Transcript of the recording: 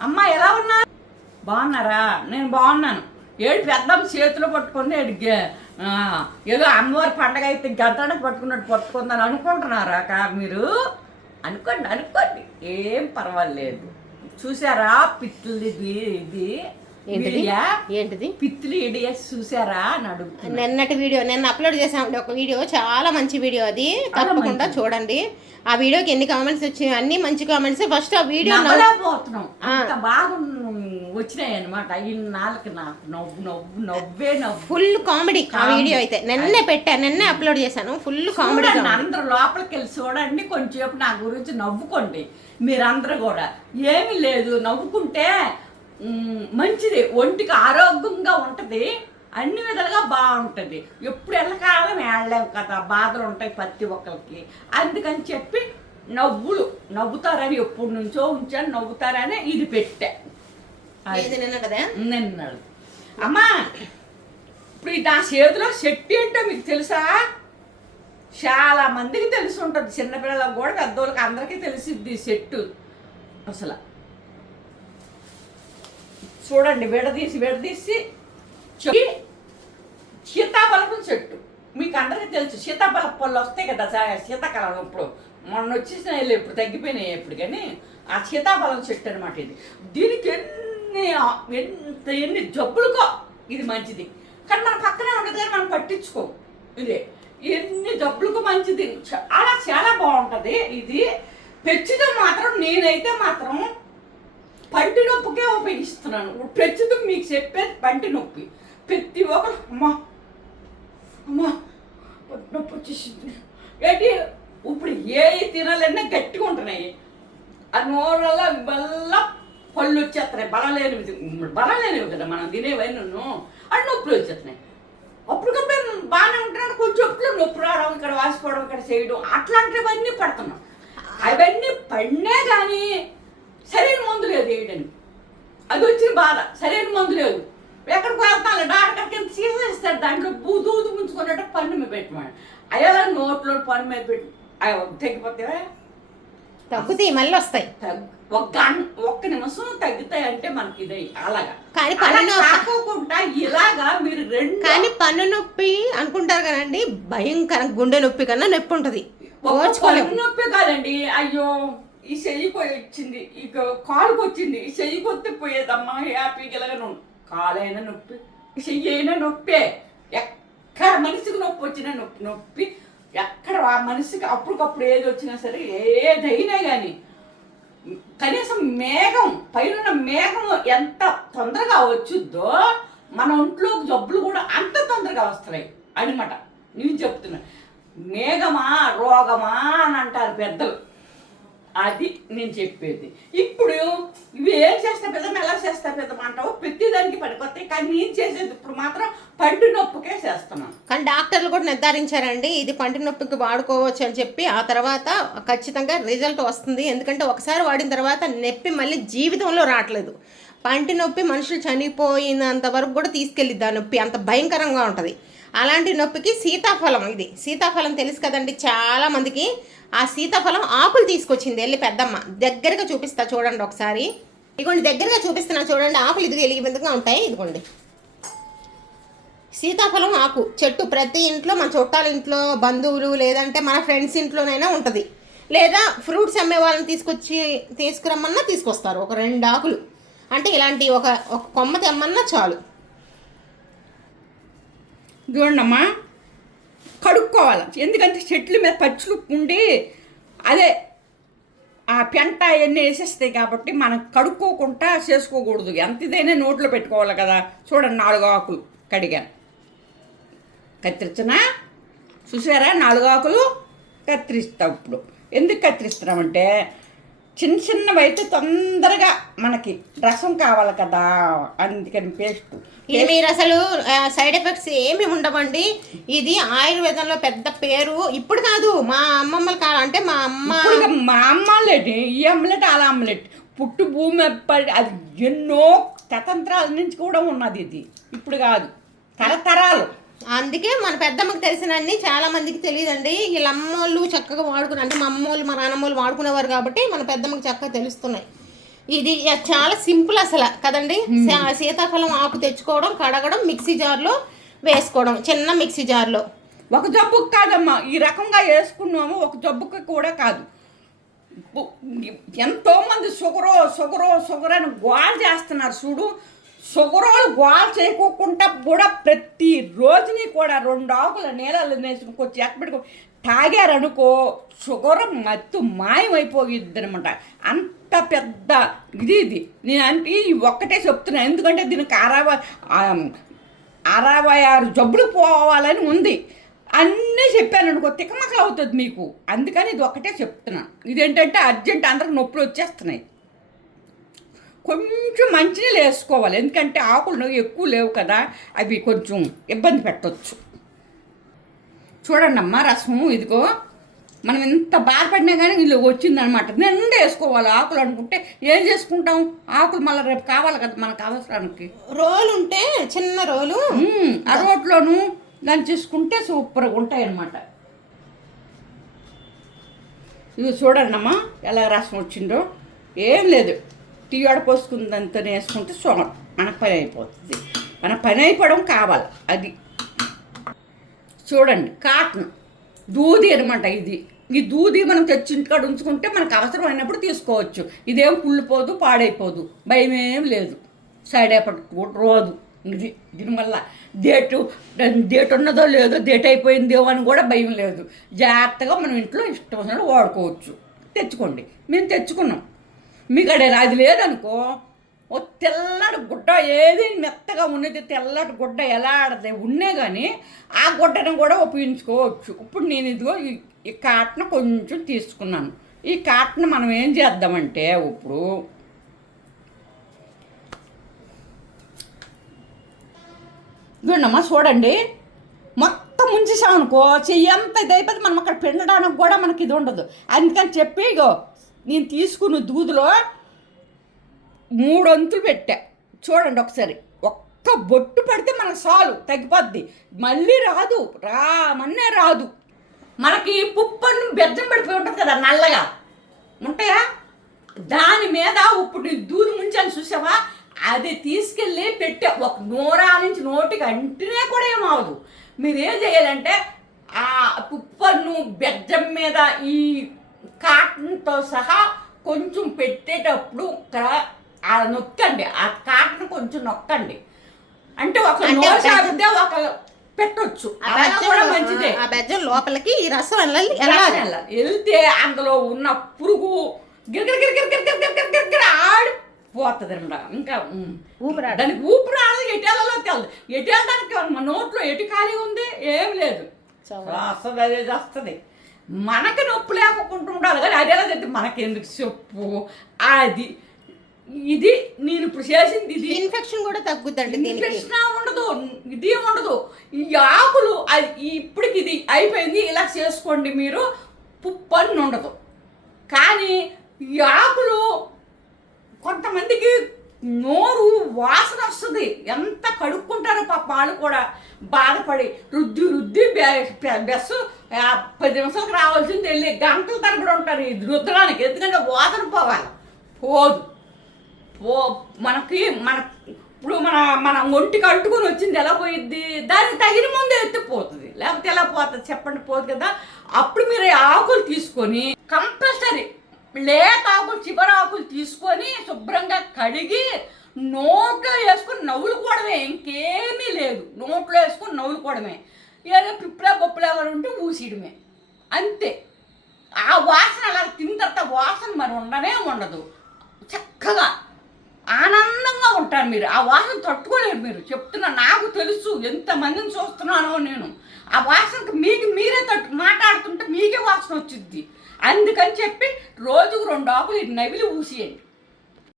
అమ్మ ఎలా ఉన్నా? బాగున్నారా? నేను బాగున్నాను. ఏడు పెద్దమ్మ చేతిలో పట్టుకుంది ఏడు ఏదో అమ్మవారి పండగ అయితే గద్దడానికి పట్టుకున్నట్టు పట్టుకుందని అనుకుంటున్నారా కా మీరు? అనుకోండి అనుకోండి. ఏం పర్వాలేదు. చూసారా పిత్తులది ఇది ఇది? ఏంటిది? వీడియా? ఏంటిది? పిత్తులు ఇడియస్ చూసారా అని అడుగుతున్నా. నిన్నటి వీడియో నిన్న అప్లోడ్ చేసామండి ఒక వీడియో చాలా మంచి వీడిో అది. తప్పకుండా చూడండి. ఆ వీడియోకి ఎన్ని కామెంట్స్ వచ్చాయి అన్ని మంచి కామెంట్స్ ఫస్ట్ ఆ వీడియో బాగా వచ్చినాయి అనమాట ఈ నాలుగు నాకు నవ్వు నవ్వు నవ్వే నవ్వు. ఫుల్ కామెడీ ఆ వీడియో అయితే నిన్నే పెట్టా నిన్నే అప్లోడ్ చేశాను. Full comedy. అందరూ లోపలికి వెళ్ళి చూడండి కొంచెంసేపు నా గురించి నవ్వుకోండి. మీరందరూ కూడా. ఏమీ లేదు నవ్వుకుంటే మంచిది. ఒంటికి ఆరోగ్యంగా ఉంటుంది. అన్ని విధాలుగా బాగుంటుంది. ఎప్పుడు ఎల్లకాలం ఏడలేము కదా బాధలు ఉంటాయి ప్రతి ఒక్కరికి అందుకని చెప్పి నవ్వులు. నవ్వుతారని ఎప్పటి నుంచో ఉంచాను నవ్వుతారని ఇది పెట్టా. నిన్నాడు అమ్మా ఇప్పుడు నా చేతిలో శక్తి ఏంటో మీకు తెలుసా? చాలా మందికి తెలిసి ఉంటుంది చిన్నపిల్లలకు కూడా పెద్దోళ్ళకి అందరికీ తెలిసిద్ది ఈ సెట్టు అసలు చూడండి విడదీసి విడదీసి చెట్టు సీతాఫలపు చెట్టు. మీకు అందరికీ తెలుసు సీతాఫల పళ్ళు వస్తాయి కదా శీతాకాలం ఇప్పుడు మొన్న వచ్చేసినాయి ఇప్పుడు తగ్గిపోయినాయి ఇప్పుడు కానీ ఆ సీతాఫలం చెట్టు అనమాట ఇది. దీనికి ఎన్ని ఎంత ఎన్ని జబ్బులుకో ఇది మంచిది. కానీ మన పక్కనే ఉండదు కానీ మనం పట్టించుకోం. ఇదే ఎన్ని జబ్బులకు మంచిది. చాలా చాలా బాగుంటుంది. ఇది పెచ్చితో మాత్రం నేనైతే మాత్రం పంటి నొప్పికే ఉపయోగిస్తున్నాను ప్రస్తుతం మీకు చెప్పేది పంటి నొప్పి. ప్రతి ఒక్కరు అమ్మా అమ్మా నొప్పి వచ్చేసింది. ఏంటి? ఇప్పుడు ఏ తినాలన్నా గట్టిగా ఉంటున్నాయి. ఆ నోరల్లా వల్ల పళ్ళు వచ్చేస్తున్నాయి. బలలేనివి బలలేనివి కదా మనం తినేవన్నీ. అవి నొప్పులు వచ్చేస్తున్నాయి. అప్పటికప్పుడే బాగానే ఉంటున్నాడు కొంచెం అప్పుడు నొప్పి రావడం ఇక్కడ వాసిపోవడం ఇక్కడ చేయడం అట్లాంటివన్నీ పడుతున్నాం. అవన్నీ పడినా కానీ సరైన మందు లేదు వేయడానికి అది వచ్చిన బాధ సరైన మందు లేదు. ఎక్కడికి వెళ్తాను? డాక్టర్ కింద తీసేస్తాడు దాంట్లో బూదూదు ముంచుకున్నట్టు పన్ను మీద పెట్టమని అయ్యా నోట్లో పన్ను మీద పెట్టి తగ్గిపోతే తగ్గుతాయి మళ్ళీ వస్తాయి. ఒక గంట ఒక్క నిమిషం తగ్గుతాయి అంటే మనకి ఇది అలాగా. కానీ పన్ను కాకోకుండా ఇలాగా మీరు రెండు కానీ పన్ను నొప్పి అనుకుంటారు కదండి భయంకరం గుండె నొప్పి కన్నా నొప్పి ఉంటుంది. నొప్పి కాదండి అయ్యో. ఈ చెయ్యికి వచ్చింది ఇక కాలుకి వచ్చింది ఈ చెయ్యి కొత్తిపోయేదమ్మా పోయేదమ్మా హ్యాపీగా ఇలాగను కాలైనా నొప్పి చెయ్యి అయినా నొప్పే. ఎక్కడ మనిషికి నొప్పి వచ్చినా నొప్పి నొప్పి. ఎక్కడ ఆ మనిషికి అప్పటికప్పుడు ఏది వచ్చినా సరే ఏదైనా కానీ కనీసం మేఘం పైన మేఘం ఎంత తొందరగా వచ్చుద్దో మన ఒంట్లో జబ్బులు కూడా అంత తొందరగా వస్తున్నాయి అనమాట నేను చెప్తున్నా. మేఘమా రోగమా అని అంటారు పెద్దలు. అది నేను చెప్పేది. ఇప్పుడు ఇవి ఏం చేస్తా పెద్దమ్మ ఎలా చేస్తా పెద్దమ్మ అంటావు? ప్రతిదానికి పడిపోతాయి. కానీ నేను చేసేది ఇప్పుడు మాత్రం పండు నొప్పికే చేస్తున్నాను. కానీ డాక్టర్లు కూడా నిర్ధారించారండి ఇది పంటి నొప్పికి వాడుకోవచ్చు అని చెప్పి. ఆ తర్వాత ఖచ్చితంగా రిజల్ట్ వస్తుంది. ఎందుకంటే ఒకసారి వాడిన తర్వాత నొప్పి మళ్ళీ జీవితంలో రావట్లేదు. పంటి నొప్పి మనుషులు చనిపోయినంత వరకు కూడా తీసుకెళ్ళిద్ది ఆ నొప్పి. అంత భయంకరంగా ఉంటుంది. అలాంటి నొప్పికి సీతాఫలం ఇది. సీతాఫలం తెలుసు కదండి చాలామందికి ఆ సీతాఫలం ఆకులు తీసుకొచ్చింది వెళ్ళి పెద్దమ్మ. దగ్గరగా చూపిస్తా చూడండి ఒకసారి. ఇదిగోండి దగ్గరగా చూపిస్తున్నా చూడండి. ఆకులు ఇది ఎలిగి ఉంటాయి. ఇదిగోండి. సీతాఫలం ఆకు. చెట్టు ప్రతి ఇంట్లో మన చుట్టాల ఇంట్లో బంధువులు లేదంటే మన ఫ్రెండ్స్ ఇంట్లోనైనా ఉంటుంది. లేదా ఫ్రూట్స్ అమ్మే వాళ్ళని తీసుకొచ్చి తీసుకురమ్మన్నా తీసుకొస్తారు. ఒక రెండు ఆకులు. అంటే ఇలాంటి ఒక ఒక కొమ్మ తెమ్మన్నా చాలు. చూడమ్మా కడుక్కోవాలి. ఎందుకంటే చెట్ల మీద పచ్చులు ఉండి అదే ఆ పెంట అవన్నీ వేసేస్తాయి కాబట్టి మనం కడుక్కోకుండా చేసుకోకూడదు. ఎంత ఇదైనా నోట్లో పెట్టుకోవాలి కదా. చూడండి నాలుగు ఆకులు కడిగాను కత్తిరించనా చూసారా? నాలుగు ఆకులు కత్తిరిస్తాం ఇప్పుడు. ఎందుకు కత్తిరిస్తున్నామంటే చిన్న చిన్నవి అయితే తొందరగా మనకి రసం కావాలి కదా అందుకని పేస్ట్ ఇది మీరు అసలు సైడ్ ఎఫెక్ట్స్ ఏమి ఉండవండి. ఇది ఆయుర్వేదంలో పెద్ద పేరు. ఇప్పుడు కాదు మా అమ్మమ్మల కాలం అంటే మా అమ్మ మా ఆమ్లెట్ ఈ ఆమ్లెట్ అలా ఆమ్లెట్ పుట్టు భూమి పడి అది ఎన్నో తతంత్రాల నుంచి కూడా ఉన్నది ఇది. ఇప్పుడు కాదు. తరతరాలు. అందుకే మన పెద్దమ్మకి తెలిసినన్ని చాలా మందికి తెలియదండి. వీళ్ళ అమ్మోళ్ళు చక్కగా వాడుకుని అంటే మా అమ్మోళ్ళు మా నాన్నమ్మోళ్ళు వాడుకునేవారు కాబట్టి మన పెద్దమ్మకి చక్కగా తెలుస్తున్నాయి. ఇది చాలా సింపుల్ అసలు కదండి. సీతాఫలం ఆకు తెచ్చుకోవడం కడగడం మిక్సీ జార్లో వేసుకోవడం చిన్న మిక్సీ జార్లో. ఒక జబ్బుకి కాదమ్మా. ఈ రకంగా వేసుకున్నాము ఒక జబ్బుకి కూడా కాదు. బు- ఎంతో మంది షుగరో షుగరో షుగర్ అని గోల్ చేస్తున్నారు. చూడు షుగరోలు గోల్ చేయకోకుండా కూడా ప్రతి రోజుని కూడా రెండు ఆకుల నీళ్ళలో నేసుకొచ్చి ఎక్కడికి తాగారనుకో షుగర్ మత్తు మాయమైపోయిద్ది అనమాట అంత పెద్ద ఇది ఇది. నేను అంటే ఈ ఒక్కటే చెప్తున్నాను ఎందుకంటే దీనికి అరవై అరవై ఆరు జబ్బులు పోవాలని ఉంది. అన్నీ చెప్పాను అనుకో తికమకలు అవుతుంది మీకు. అందుకని ఇది ఒక్కటే చెప్తున్నాను ఇదేంటంటే అర్జెంట్ అందరికి నొప్పులు వచ్చేస్తున్నాయి. కొంచెం మంచినీళ్ళు వేసుకోవాలి ఎందుకంటే ఆకులు ఎక్కువ లేవు కదా అవి కొంచెం ఇబ్బంది పెట్టవచ్చు చూడండి అమ్మా రసము ఇదిగో. మనం ఎంత బాధపడినా కానీ వీళ్ళు వచ్చిందనమాట. నిండా వేసుకోవాలి ఆకులు అనుకుంటే ఏం చేసుకుంటాం? ఆకులు మళ్ళీ రేపు కావాలి కదా మనకు అవసరానికి. రోలు ఉంటే చిన్న రోలు. ఆ రోడ్లోను దాన్ని చూసుకుంటే సూపర్గా ఉంటాయి అన్నమాట ఇది చూడండి అమ్మా ఎలా రసం వచ్చిందో. ఏం లేదు. టీ అడపోసుకుందంత వేసుకుంటే సోమ మన పని అయిపోతుంది. మన పని అయిపోవడం కావాలి. అది చూడండి కాటన్ దూది అనమాట ఇది. ఈ దూది మనం తెచ్చి ఇంటికాడ ఉంచుకుంటే మనకు అవసరమైనప్పుడు తీసుకోవచ్చు. ఇదేం కుళ్ళిపోదు పాడైపోదు. భయం ఏం లేదు. సైడ్ ఎఫెక్ట్ కూడా రాదు. ఇది దీనివల్ల డేటు డేట్ ఉన్నదో లేదో డేట్ అయిపోయిందేమో అని కూడా భయం లేదు. జాగ్రత్తగా మనం ఇంట్లో ఇష్టం వచ్చినట్టు వాడుకోవచ్చు. తెచ్చుకోండి. మేము తెచ్చుకున్నాం. మీకు అడే అది లేదనుకో ఓ తెల్లటి గుడ్డ ఏది మెత్తగా ఉన్నది తెల్లటి గుడ్డ ఎలా ఆడది ఉన్నే కానీ ఆ గుడ్డను కూడా ఉపయోగించుకోవచ్చు. ఇప్పుడు నేను ఇదిగో ఈ- ఈ కాటన్ కొంచెం తీసుకున్నాను. ఈ కాటన్ మనం ఏం చేద్దామంటే ఇప్పుడు చూడమ్మా చూడండి. మొత్తం ముంచేసామనుకో చెయ్యి ఎంత ఇది అయిపోతే మనం అక్కడ పిండడానికి కూడా మనకి ఇది ఉండదు. అందుకని చెప్పి ఇగో నేను తీసుకున్న దూదులో మూడొంతులు పెట్టా. చూడండి ఒకసారి. ఒక్క బొట్టు పడితే మనకు చాలు తగ్గిపోద్ది. మళ్ళీ రాదు. రామన్నే రాదు. మనకి పుప్పను బెజ్జం పడిపోయి ఉంటుంది కదా నల్లగా. ఉంటాయా? దాని మీద ఇప్పుడు నీ దూది ముంచాను చూసావా? అది తీసుకెళ్ళి పెట్టే. ఒక నోరా నుంచి నోటికి అంటేనే కూడా ఏమవదు మీరేం చేయాలంటే ఆ పుప్పన్ను బెజ్జం మీద ఈ కాటన్తో సహా కొంచెం పెట్టేటప్పుడు నొక్కండి. ఆ కాటన్ కొంచెం నొక్కండి. అంటే ఒక ఒక పెట్టొచ్చు. మంచిదే. ఆ బెజ్జం లోపలికి ఈ రసం వెళ్ళాలి? వెళ్తే అందులో ఉన్న పురుగు గిరగిర గిరగిర గిరగిర గిరగిర గిరగిర ఆడిపోతుంది అనమాట. ఇంకా. ఊపిరాడదు. దానికి ఊపిరి ఆడదు ఎటేళ్ళలో తెలదు. ఎటు వెళ్ళడానికి మన నోట్లో ఎటు ఖాళీ ఉంది? ఏం లేదు. వస్తుంది అదే వస్తుంది. మనకి నొప్పి లేకుండా ఉండాలి కానీ అది ఎలా చెప్తే మనకెందుకు చెప్పు? అది ఇది నేను ఇప్పుడు చేసింది ఇది. ఇన్ఫెక్షన్ కూడా దీనికి. ఇన్ఫెక్షన్ ఉండదు. ఇది ఉండదు. ఈ ఆకులు అది ఇప్పటికి ఇది అయిపోయింది. ఇలా చేసుకోండి మీరు. పుప్పని ఉండదు. కానీ ఈ ఆకులు కొంతమందికి నోరు వాసన వస్తుంది. ఎంత కడుక్కుంటారో పాప వాళ్ళు కూడా బాధపడి రుద్ది రుద్ది బెస్ పది నిమిషాలకు రావాల్సింది వెళ్ళి గంటల తరబడి ఉంటారు ఇది రుద్దడానికి ఎందుకంటే వాసన పోవాలి. పోదు. పో మనకి మన ఇప్పుడు మన మన ఒంటికి అంటుకొని వచ్చింది ఎలా పోయిద్ది? దానికి తగిన ముందు ఎత్తిపోతుంది లేకపోతే ఎలా పోతుంది చెప్పండి పోదు కదా. అప్పుడు మీరు ఆకులు తీసుకొని కంపల్సరీ లేత ఆకులు చివరి ఆకులు తీసుకొని శుభ్రంగా కడిగి నోట్లో వేసుకొని నవ్వులుకోవడమే. ఇంకేమీ లేదు. నోట్లో వేసుకొని నవ్వులుకోవడమే. ఏదో పిప్పులా బొప్పులా ఉంటే ఊసియడమే అంతే. ఆ వాసన అలా తిన్న తర్వాత వాసన మరి ఉండనే ఉండదు. చక్కగా. ఆనందంగా ఉంటారు మీరు. ఆ వాసన తట్టుకోలేరు మీరు. చెప్తున్నా నాకు తెలుసు ఎంతమందిని చూస్తున్నానో నేను. ఆ వాసనకి మీకు మీరే తట్టు మాట్లాడుతుంటే మీకే వాసన వచ్చింది అందుకని చెప్పి రోజుకు రెండు ఆకులు నవిలి ఊసియండి.